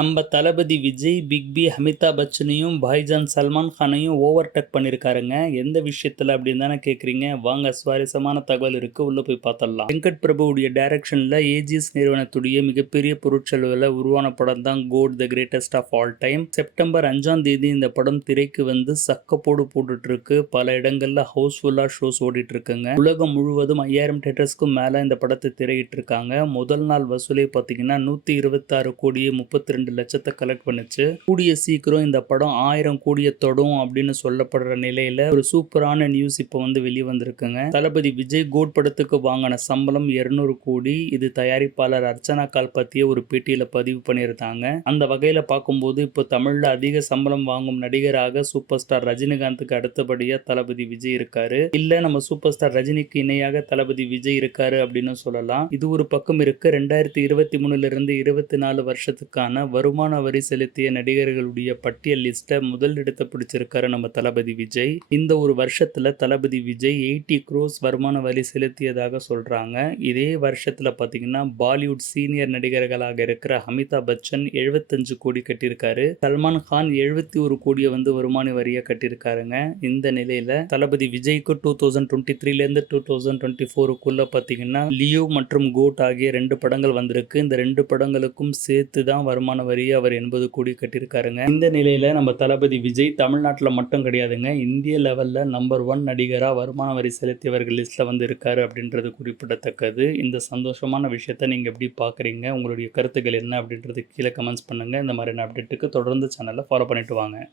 நம்ம தளபதி Vijay, big B, Amitabh பச்சனையும், பாய்ஜான் சல்மான் கானையும் ஓவர்டேக் பண்ணியிருக்காருங்க. எந்த விஷயத்தில் அப்படின்னு தானே கேட்குறீங்க? வாங்க சுவாரஸ்யமான தகவல் இருக்குது உள்ளே போய் பார்த்துடலாம். வெங்கட் பிரபுவுடைய டைரக்ஷனில் ஏஜிஎஸ் நிறுவனத்துடைய மிகப்பெரிய பொருட்செலவில் உருவான படம் தான் GOAT the greatest of all time. September அஞ்சாம் தேதி இந்த படம் திரைக்கு வந்து சக்கப்போடு போட்டுட்ருக்கு பல இடங்களில் ஹவுஸ்ஃபுல்லாக ஷோஸ் ஓடிட்டுருக்குங்க உலகம் முழுவதும் ஐயாயிரம் தேட்டர்ஸ்க்கும் மேலே இந்த படத்தை திரையிட்டு இருக்காங்க. முதல் நாள் வசூலே பார்த்தீங்கன்னா நூற்றி இருபத்தாறு கோடியே முப்பத்தி ரெண்டு லட்சத்தை கலெக்ட் பண்ணுச்சு. கூடிய சீக்கிரம் இந்த படம் ஆயிரம் கோடியை தொடும் அப்படின்னு சொல்லப்படுற நிலையில ஒரு சூப்பரான நியூஸ் இப்போ வந்து வெளியே வந்திருக்குங்க. தளபதி விஜய் கோட் படத்துக்கு வாங்கின சம்பளம் இருநூறு கோடி. இது தயாரிப்பாளர் அர்ச்சனா கால்பத்திய ஒரு பேட்டியில பதிவு பண்ணியிருந்தாங்க. அந்த வகையில பார்க்கும்போது இப்போ தமிழ்ல அதிக சம்பளம் வாங்கும் நடிகராக சூப்பர் ஸ்டார் ரஜினிகாந்துக்கு அடுத்தபடியா தளபதி விஜய் இருக்காரு. இல்ல நம்ம சூப்பர் ஸ்டார் ரஜினிக்கு இணையாக தளபதி விஜய் இருக்காரு அப்படின்னு சொல்லலாம். இது ஒரு பக்கம் இருக்கு. ரெண்டாயிரத்தி இருபத்தி மூணுல இருந்து இருபத்தி நாலு வருஷத்துக்கான வருமான வரி செலுத்திய நடிகர்களுடைய பட்டியல் லிஸ்ட்டை முதல் இடத்தை பிடிச்சிருக்காரு நம்ம தளபதி விஜய். இந்த ஒரு வருஷத்துல தளபதி விஜய் எயிட்டி க்ரோஸ் வருமான வரி செலுத்தியதாக சொல்றாங்க. இதே வருஷத்துல பார்த்தீங்கன்னா பாலிவுட் சீனியர் நடிகர்களாக இருக்கிற அமிதாப் பச்சன் எழுபத்தஞ்சு கோடி கட்டியிருக்காரு. சல்மான் கான் எழுபத்தி ஒரு கோடியை வந்து வருமான வரியா கட்டியிருக்காருங்க. இந்த நிலையில் தளபதி விஜய்க்கு டூ தௌசண்ட் டுவெண்ட்டி த்ரீலேருந்து டூ தௌசண்ட் டுவெண்ட்டி ஃபோருக்குள்ளே பார்த்தீங்கன்னா லியோ மற்றும் கோட் ஆகிய ரெண்டு படங்கள் வந்திருக்கு. இந்த ரெண்டு படங்களுக்கும் சேர்த்து தான் வருமான வரி அவர் எண்பது கோடி கட்டியிருக்காருங்க. இந்த நிலையில நம்ம தளபதி விஜய் தமிழ்நாட்டில் மட்டும் கிடையாதுங்க. இந்திய லெவலில் நம்பர் ஒன் நடிகராக வருமான வரி செலுத்தியவர்கள் லிஸ்ட்ல வந்து இருக்காரு அப்படின்றது குறிப்பிடத்தக்கது. இந்த சந்தோஷமான விஷயத்த நீங்க எப்படி பார்க்குறீங்க? உங்களுடைய கருத்துக்கள் என்ன அப்படின்றது கீழே கமெண்ட்ஸ் பண்ணுங்க. இந்த மாதிரியான அப்டேட்டுக்கு தொடர்ந்து சேனலை ஃபாலோ பண்ணிட்டு வாங்க.